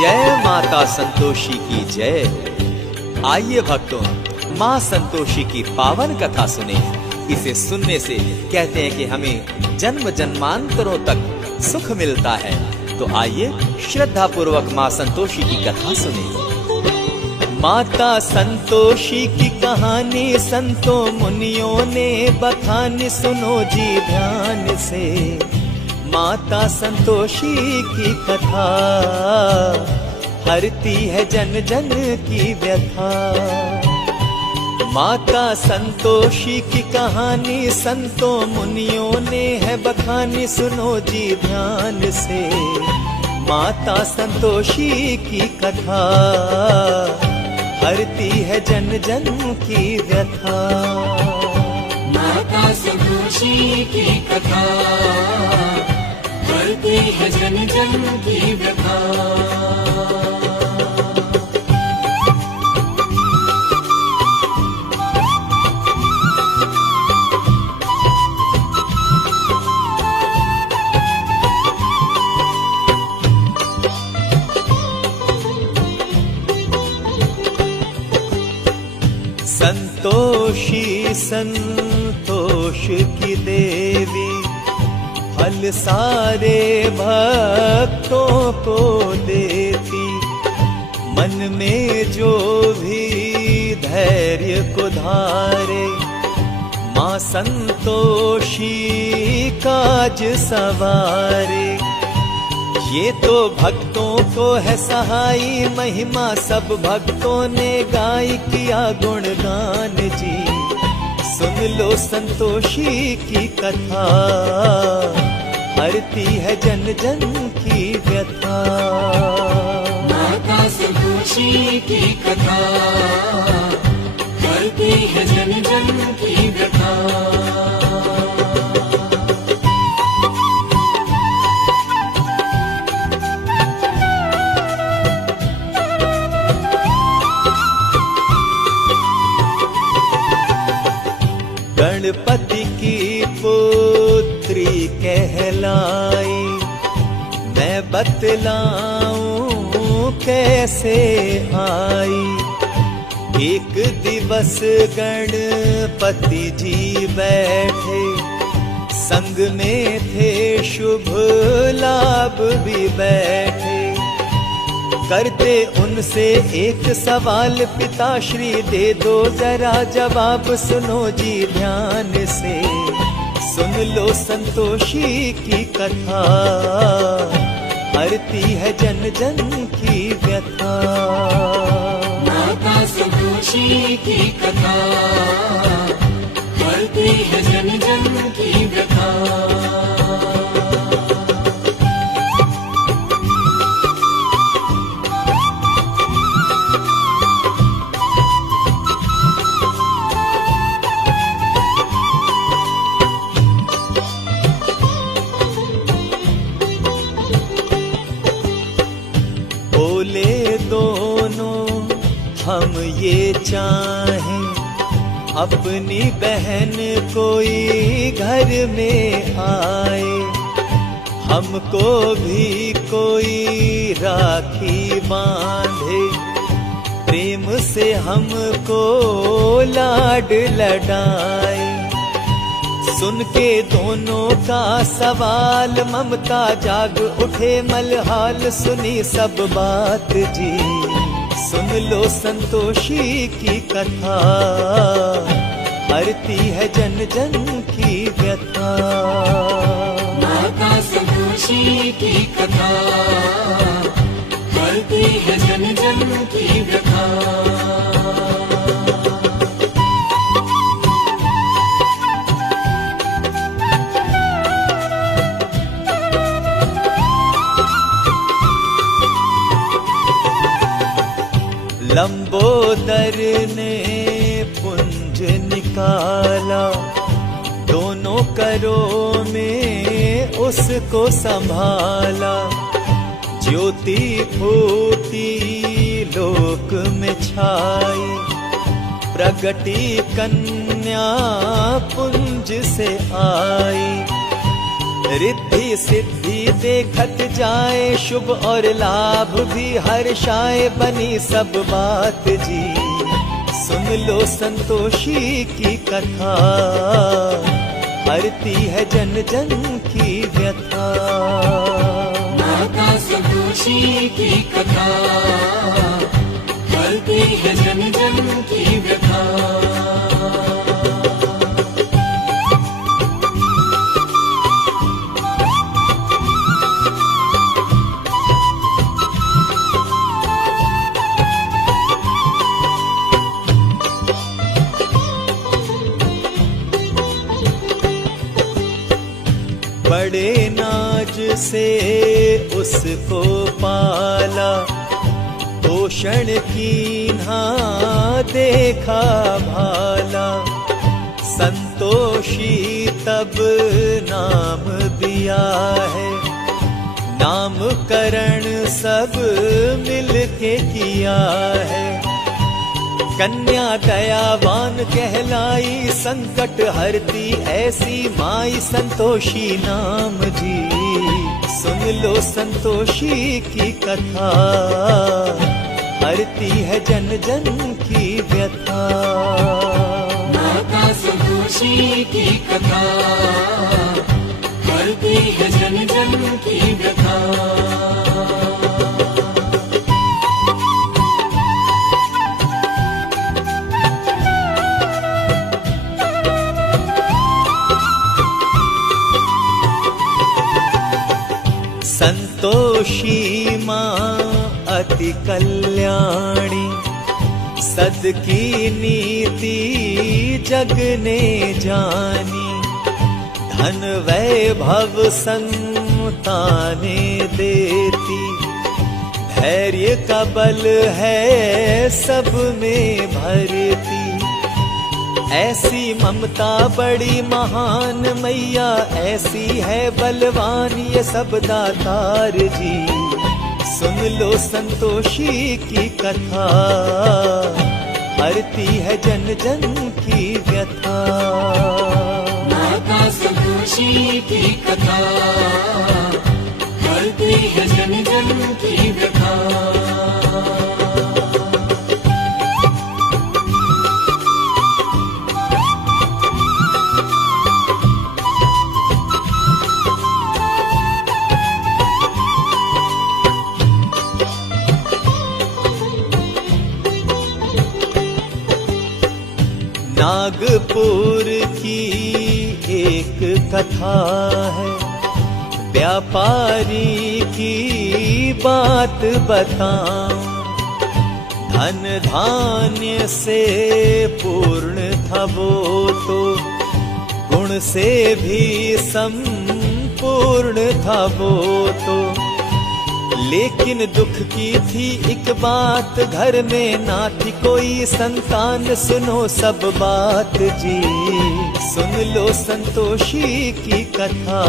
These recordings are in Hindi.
जय माता संतोषी की जय। आइए भक्तों, माँ संतोषी की पावन कथा सुने। इसे सुनने से कहते हैं कि हमें जन्म जन्मांतरों तक सुख मिलता है। तो आइए श्रद्धा पूर्वक माँ संतोषी की कथा सुने। माता संतोषी की कहानी संतों मुनियों ने बखानी, सुनो जी ध्यान से। माता संतोषी की कथा हरती है जन जन की व्यथा। माता संतोषी की कहानी संतों मुनियों ने है बखानी, सुनो जी ध्यान से। माता संतोषी की कथा हरती है जन जन की व्यथा। माता संतोषी की कथा हरती है जन जन की व्यथा। संतोषी संतोष की देवी फल सारे भक्तों को देती। मन में जो भी धैर्य को धारे, माँ संतोषी काज सवारे। ये तो भक्तों को है सहाई, महिमा सब भक्तों ने गाई, किया गुणगान जी। सुन लो संतोषी की कथा हरती है जन जन की व्यथा। माता संतोषी की कथा हरती है जन जन की व्यथा। गणपति की पुत्री कहलाई, मैं बतलाऊं कैसे आई। एक दिवस गणपति जी बैठे, संग में थे शुभ लाभ भी बैठे। करते उनसे एक सवाल, पिताश्री दे दो जरा जवाब, सुनो जी ध्यान से। सुन लो संतोषी की कथा हरती है जन जन की व्यथा। माता संतोषी की कथा हरती है जन जन की व्यथा। हम ये चाहें अपनी बहन कोई घर में आए, हमको भी कोई राखी बांधे, प्रेम से हमको लाड लडाए। सुन के दोनों का सवाल, ममता जाग उठे मलहाल, सुनी सब बात जी। सुन लो संतोषी की कथा हरती है जन जन की व्यथा। माता संतोषी की कथा हरती है जन जन की व्यथा। लंबोदर ने पुंज निकाला, दोनों करों में उसको संभाला। ज्योति फूटी लोक में छाई, प्रगटी कन्या पुंज से आई। रिद्धि सिद्धि देखत जाए, शुभ और लाभ भी हर्षाए, बनी सब बात जी। सुन लो संतोषी की कथा, हरती है जन जन की व्यथा। माता संतोषी की कथा हरती है जन जन की व्यथा। बड़े नाज से उसको पाला, पोषण कीन्हा देखा भाला। संतोषी तब नाम दिया है, नामकरण सब मिलके किया है। कन्या दयावान कहलाई, संकट हरती ऐसी माई संतोषी नाम जी। सुन लो संतोषी की कथा, हरती है जन जन की व्यथा। माता संतोषी की कथा हरती है जन जन की व्यथा। संतोषी माँ अति कल्याणी, सद की नीति जग ने जानी। धन वैभव संताने देती, धैर्य का बल है सब में भरती। ऐसी ममता बड़ी महान मैया, ऐसी है बलवान ये सब दातार जी। सुन लो संतोषी की कथा, हरती है जन जन की व्यथा। माता संतोषी की कथा हरती है जन जन की व्यथा। नागपुर की एक कथा है, व्यापारी की बात बताऊं। धन धान्य से पूर्ण था वो तो, गुण से भी संपूर्ण था वो तो। लेकिन दुख की थी एक बात, घर में ना थी कोई संतान। सुनो सब बात जी, सुन लो संतोषी की कथा,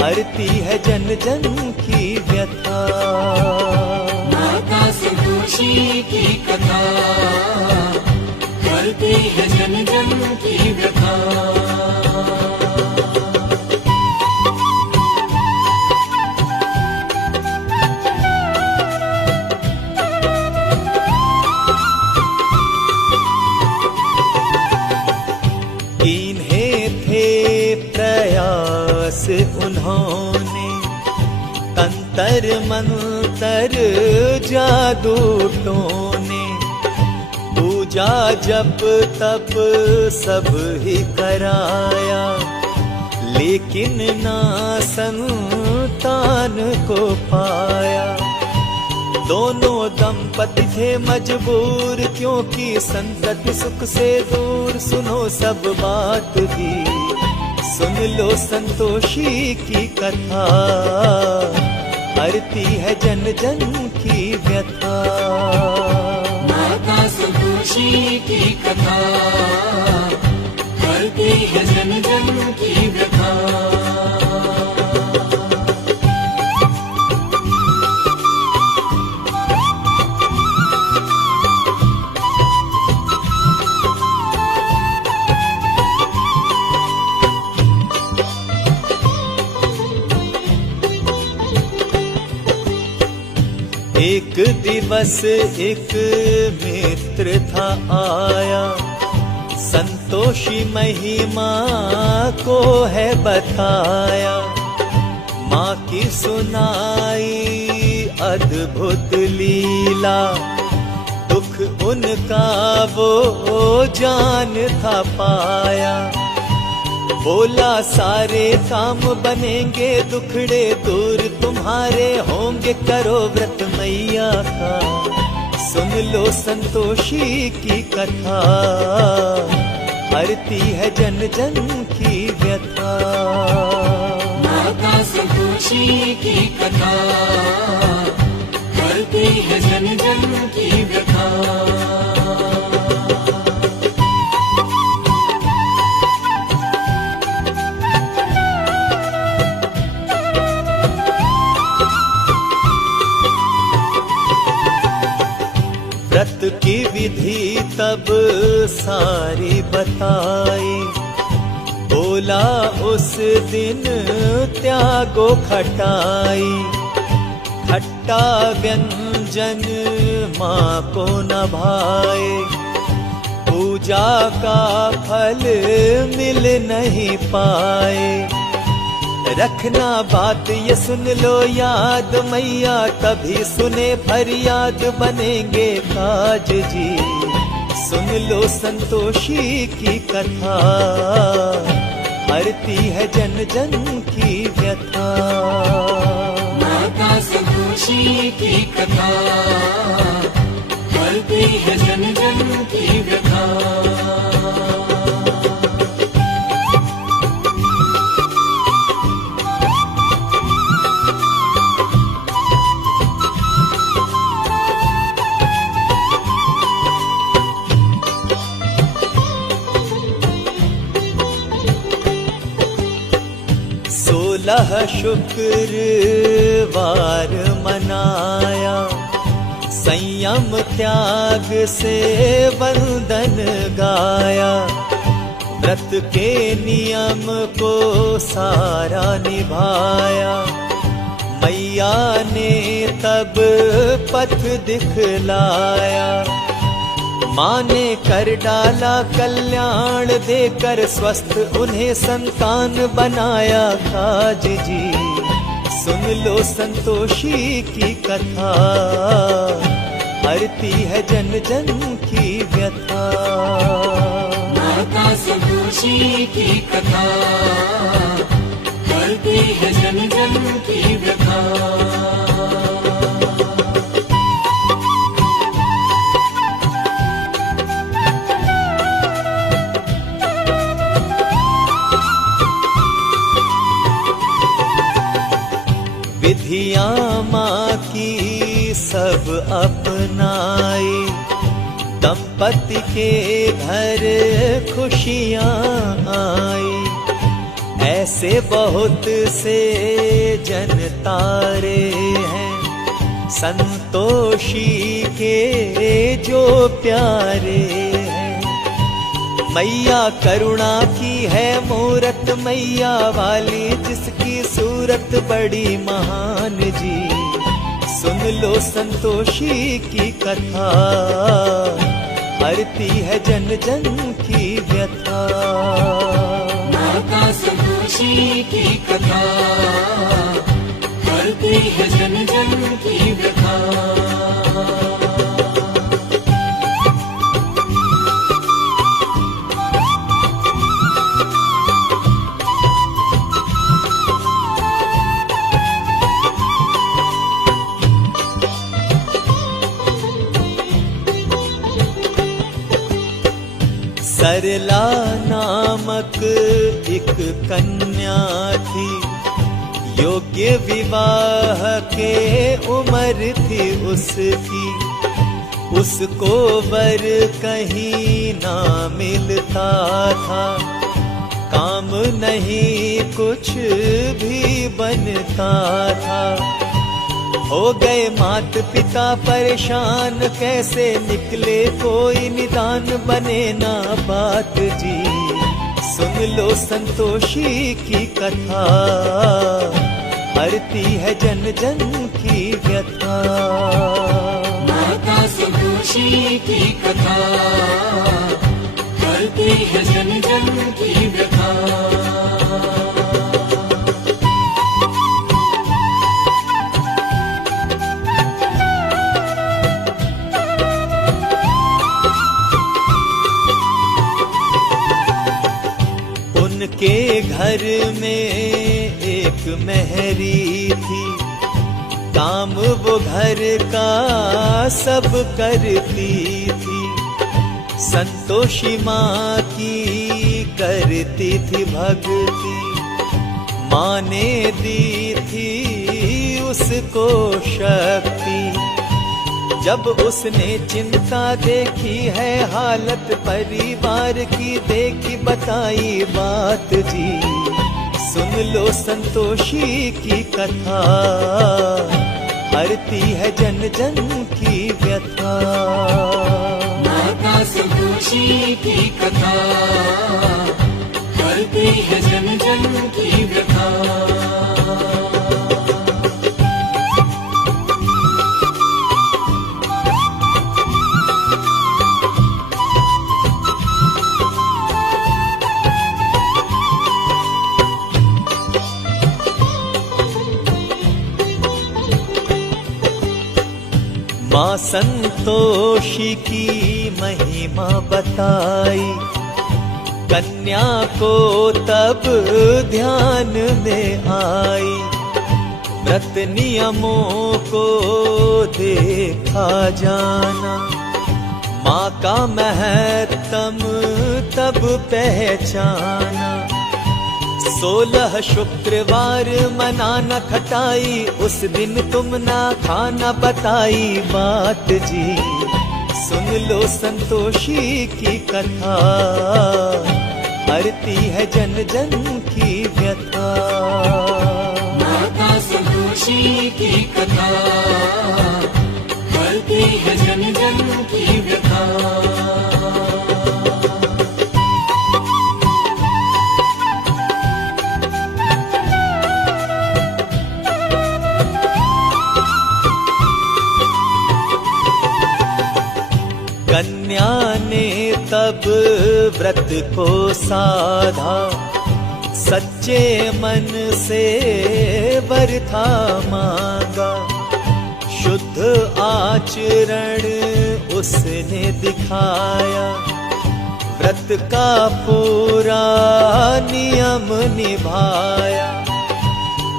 हरती है जन जन की व्यथा। माता संतोषी की कथा हरती है जन जन की व्यथा। उन्होंने तंतर मंतर जादू टोने, पूजा जप तप सब ही कराया। लेकिन ना संतान को पाया। दोनों दंपति थे मजबूर, क्योंकि संतति सुख से दूर। सुनो सब बात भी, सुन लो संतोषी की कथा, हरती है जन जन की व्यथा। माता संतोषी की कथा हरती है जन जन की व्यथा। एक दिवस एक मित्र था आया, संतोषी महिमा को है बताया। माँ की सुनाई अद्भुत लीला, दुख उनका वो जान था पाया। बोला सारे काम बनेंगे, दुखड़े दूर तुम्हारे होंगे, करो व्रत मैया का। सुन लो संतोषी की कथा, हरती है जन जन की व्यथा। माता संतोषी की कथा हरती है जन जन की व्यथा। व्रत की विधि तब सारी बताई, बोला उस दिन त्यागो खटाई। खट्टा व्यंजन माँ को न भाए, पूजा का फल मिल नहीं पाए। रखना बात ये सुन लो याद, मैया तभी सुने फरियाद, बनेंगे काज जी। सुन लो संतोषी की कथा, हरती है जन जन की व्यथा। माता संतोषी की कथा हरती है जन जन की व्यथा। शुक्रवार मनाया, संयम त्याग से वंदन गाया। व्रत के नियम को सारा निभाया, मैया ने तब पथ दिखलाया। माँ ने कर डाला कल्याण, देकर स्वस्थ उन्हें संतान बनाया काज जी। सुन लो संतोषी की कथा, हरती है जन जन की व्यथा। माता संतोषी की कथा हरती है जन जन की व्यथा। विधियाँ माँ की सब अपनाई, दंपति के घर खुशियाँ आई। ऐसे बहुत से जन तारे हैं, संतोषी के जो प्यारे हैं। मैया करुणा की है मूरत, मैया वाली जिसकी सूरत बड़ी महान जी। सुन लो संतोषी की कथा, हरती है जन जन की व्यथा। माता संतोषी की कथा हरती है जन जन की व्यथा। सरला नामक एक कन्या थी, योग्य विवाह के उम्र थी उसकी। उसको वर कहीं ना मिलता था, काम नहीं कुछ भी बनता था। हो गए मात पिता परेशान, कैसे निकले कोई निदान, बने ना बात जी। सुन लो संतोषी की कथा, हरती है जन जन की व्यथा। व्यथा। माता संतोषी की कथा करती है जन जन की व्यथा। उनके घर में एक मेहरी थी, काम वो घर का सब करती थी। संतोषी माँ की करती थी भक्ति, माँ ने दी थी उसको शक्ति। जब उसने चिंता देखी है हालत परिवार की, देखी बताई बात जी। सुन लो संतोषी की कथा, हरती है जन जन की व्यथा। माता संतोषी की कथा करती है जन जन की व्यथा। माँ संतोषी की महिमा बताई, कन्या को तब ध्यान में आई। व्रत नियमों को देखा जाना, माँ का महत्तम तब पहचाना। 16 शुक्रवार मनाना खटाई, उस दिन तुम ना खाना बताई बात जी। सुन लो संतोषी की कथा, हरती है जन जन की व्यथा। माता संतोषी की कथा करती है जन जन की व्यथा। कन्या ने तब व्रत को साधा, सच्चे मन से वर था मांगा। शुद्ध आचरण उसने दिखाया, व्रत का पूरा नियम निभाया।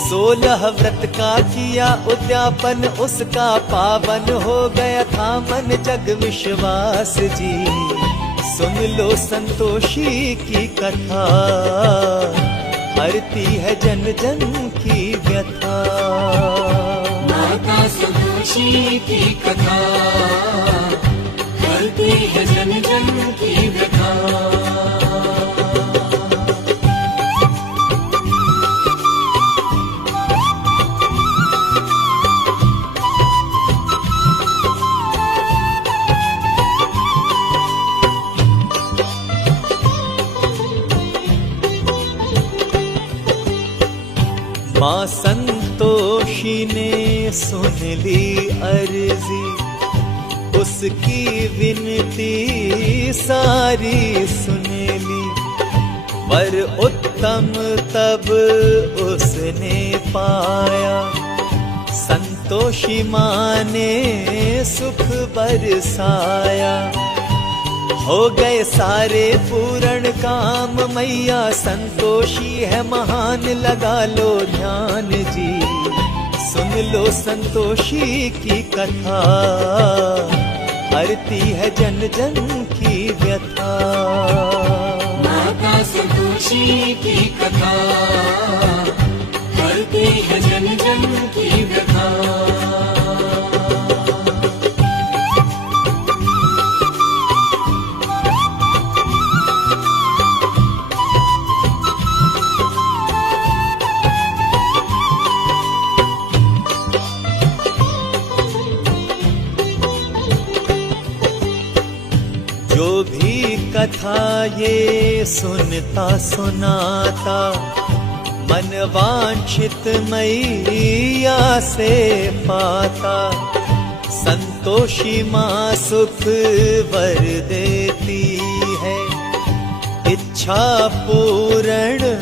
16 व्रत का किया उद्यापन, उसका पावन हो गया था मन जग विश्वास जी। सुन लो संतोषी की कथा, हरती है जन जन की व्यथा। माता संतोषी की कथा करती है जन जन की व्यथा। माँ संतोषी ने सुन ली अर्जी, उसकी विनती सारी सुन ली। वर उत्तम तब उसने पाया, संतोषी माँ ने सुख बरसाया। हो गए सारे पूर्ण काम, मैया संतोषी है महान, लगा लो ध्यान जी। सुन लो संतोषी की कथा, हरती है जन जन की व्यथा। माता संतोषी की कथा करती है जन जन की व्यथा। जो भी कथा ये सुनता सुनाता, मन वांछित मैया से पाता, संतोषी माँ सुख वर देती है, इच्छा पूर्ण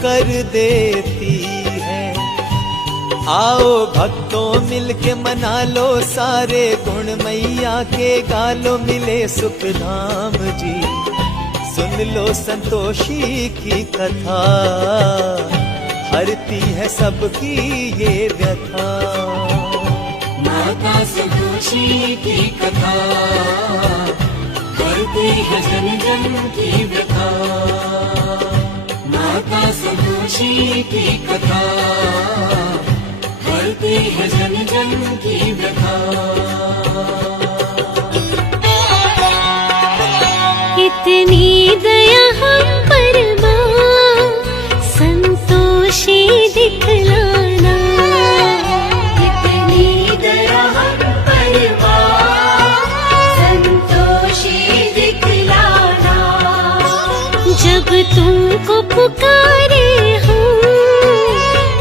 कर देती है। आओ भक्तों मिलके मना लो सारे गुण मैया के, गालो मिले सुख धाम जी, सुन लो संतोषी की कथा, हरती है सबकी ये व्यथा। माता संतोषी की कथा करती है जन जन की व्यथा। माता संतोषी की कथा करती है जन जन की व्यथा। इतनी दया हम पर माँ संतोषी दिखलाना, इतनी दया हम पर माँ संतोषी दिखलाना। जब तुमको पुकारे हम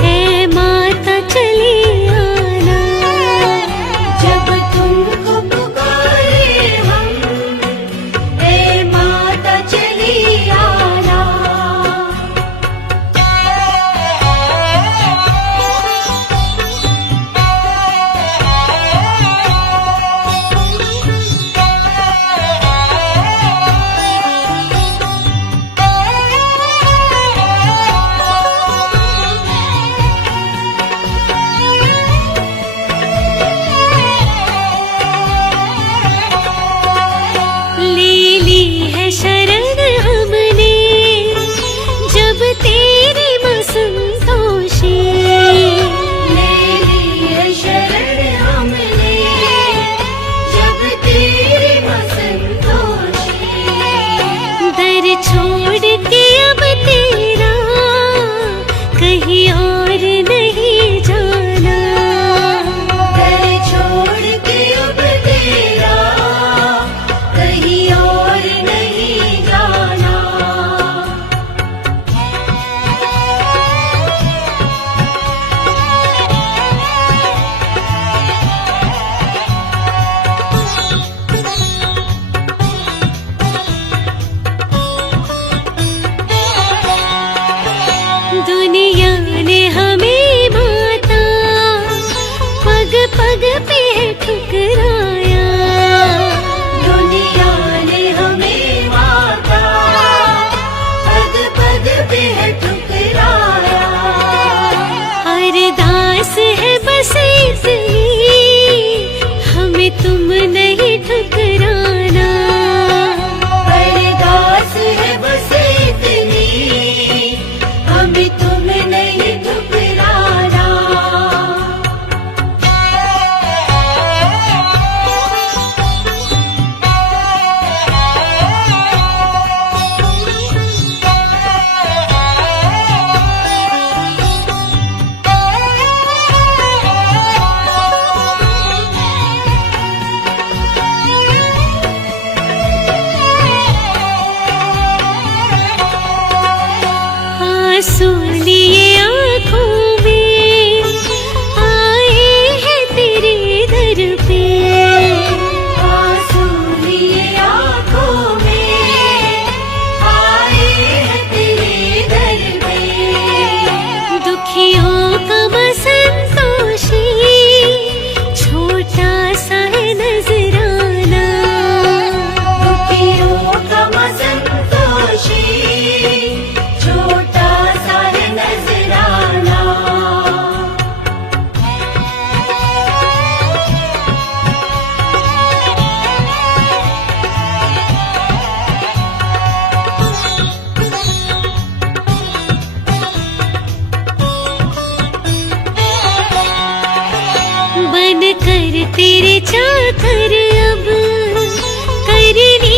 ऐ माता चली आना, जब तुमको पुकारे हम ऐ माता चली आना। ले ली है शरण हमने जब तेरी माँ संतोषी, ले ली है शरण हमने जब तेरी माँ संतोषी। दर छोड़ के अब तेरा कहीं और नहीं जाना, दर छोड़ के अब तेरा कहीं और नहीं जाना। दुनिया ने हमें माता पग पग पे ठुकराया, दुनिया ने हमें माता पग पग पे ठुकराया। अरदास है बस इतनी हमें तुम नहीं ठुकराना, अरदास है बस इतनी हमें तुम नहीं ठुकराना। आंसू लिए आँखों में आए हैं तेरे दर पे, आंसू लिए आँखों में आए हैं तेरे दर पे। दुखियों का माँ संतोषी छोटा सा है नजराना, दुखियों का माँ संतोषी छोटा सा है नजराना। बन कर तेरे चाकर अब करनी